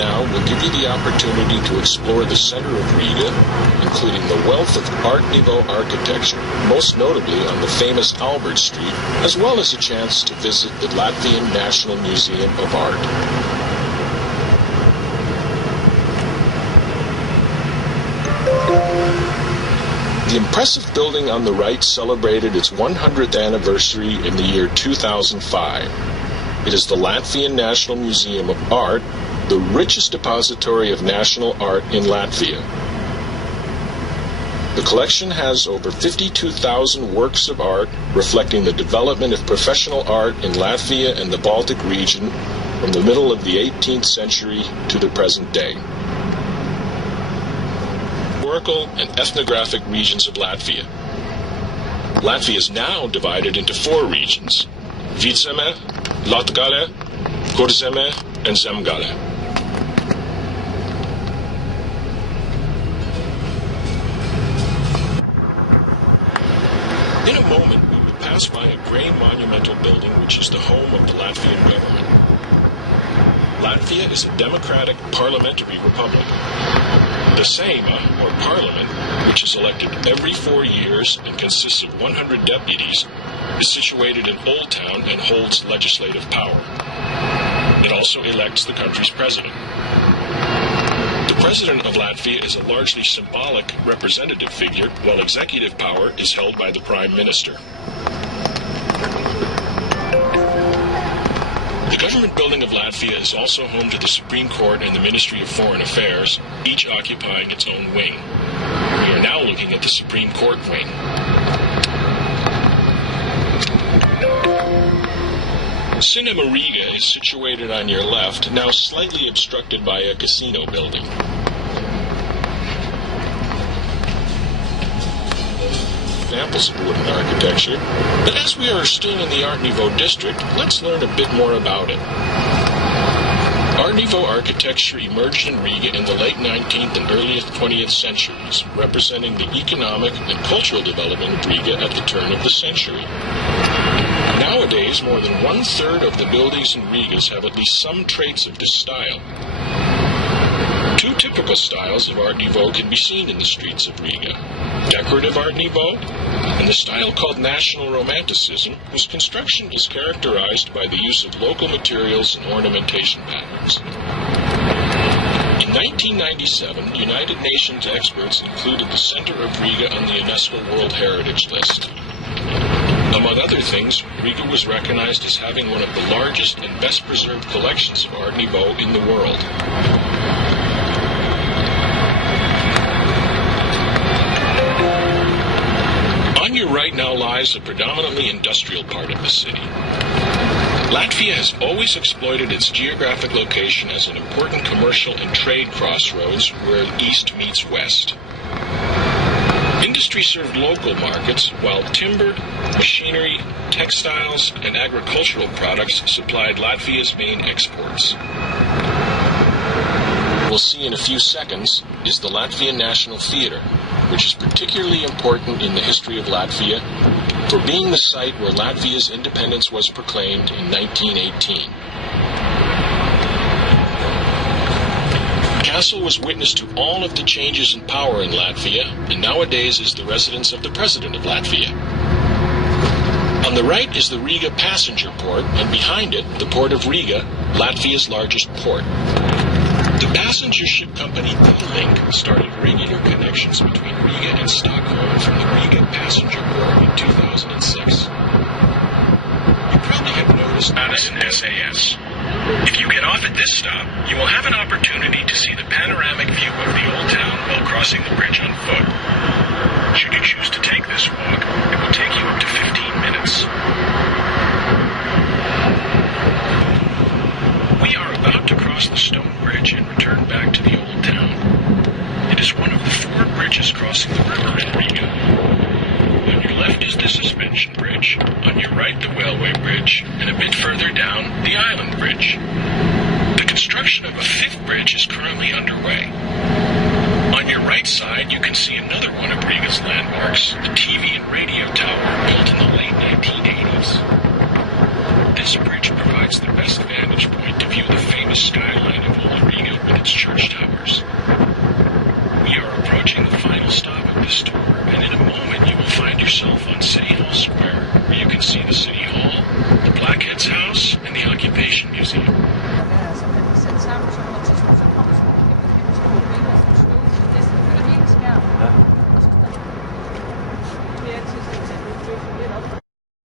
now will give you the opportunity to explore the center of Riga, including the wealth of Art Nouveau architecture, most notably on the famous Albert Street, as well as a chance to visit the Latvian National Museum of Art. The impressive building on the right celebrated its 100th anniversary in the year 2005. It is the Latvian National Museum of Art, the richest depository of national art in Latvia. The collection has over 52,000 works of art reflecting the development of professional art in Latvia and the Baltic region from the middle of the 18th century to the present day. Historical and ethnographic regions of Latvia. Latvia is now divided into 4 regions: Vidzeme, Latgale, Kurzeme, and Zemgale. In a moment, we will pass by a gray monumental building which is the home of the Latvian government. Latvia is a democratic parliamentary republic. The Seima, or Parliament, which is elected every 4 years and consists of 100 deputies, is situated in Old Town and holds legislative power. It also elects the country's president. The President of Latvia is a largely symbolic representative figure, while executive power is held by the Prime Minister. The government building of Latvia is also home to the Supreme Court and the Ministry of Foreign Affairs, each occupying its own wing. We are now looking at the Supreme Court wing. Cinema Riga is situated on your left, now slightly obstructed by a casino building. Examples of wooden architecture, but as we are still in the Art Nouveau district, let's learn a bit more about it. Art Nouveau architecture emerged in Riga in the late 19th and early 20th centuries, representing the economic and cultural development of Riga at the turn of the century. Nowadays, more than 1/3 of the buildings in Riga have at least some traits of this style. 2 typical styles of Art Nouveau can be seen in the streets of Riga: decorative Art Nouveau and the style called National Romanticism, whose construction is characterized by the use of local materials and ornamentation patterns. In 1997, United Nations experts included the center of Riga on the UNESCO World Heritage List. Among other things, Riga was recognized as having one of the largest and best preserved collections of Art Nouveau in the world. On your right now lies a predominantly industrial part of the city. Latvia has always exploited its geographic location as an important commercial and trade crossroads where east meets west. Industry served local markets, while timber, machinery, textiles, and agricultural products supplied Latvia's main exports. We'll see in a few seconds is the Latvian National Theatre, which is particularly important in the history of Latvia for being the site where Latvia's independence was proclaimed in 1918. The castle was witness to all of the changes in power in Latvia, and nowadays is the residence of the President of Latvia. On the right is the Riga passenger port, and behind it, the port of Riga, Latvia's largest port. The passenger ship company D-Link started regular connections between Riga and Stockholm from the Riga passenger port in 2006. You probably have noticed Madison SAS. If you get off at this stop, you will have an opportunity to see the panoramic view of the old town while crossing the bridge on foot. Should you choose to take this walk, it will take you up to 15 minutes. We are about to cross the stone bridge and return back to the old town. It is one of the 4 bridges crossing the river in Riga. On your left is the suspension bridge, on your right the railway bridge, and a bit further down, the island bridge. The construction of a 5th bridge is currently underway. On your right side, you can see another one of Riga's landmarks, the TV and radio tower built in the late 1980s. This bridge provides the best vantage point to view the famous skyline of Old Riga with see the city hall.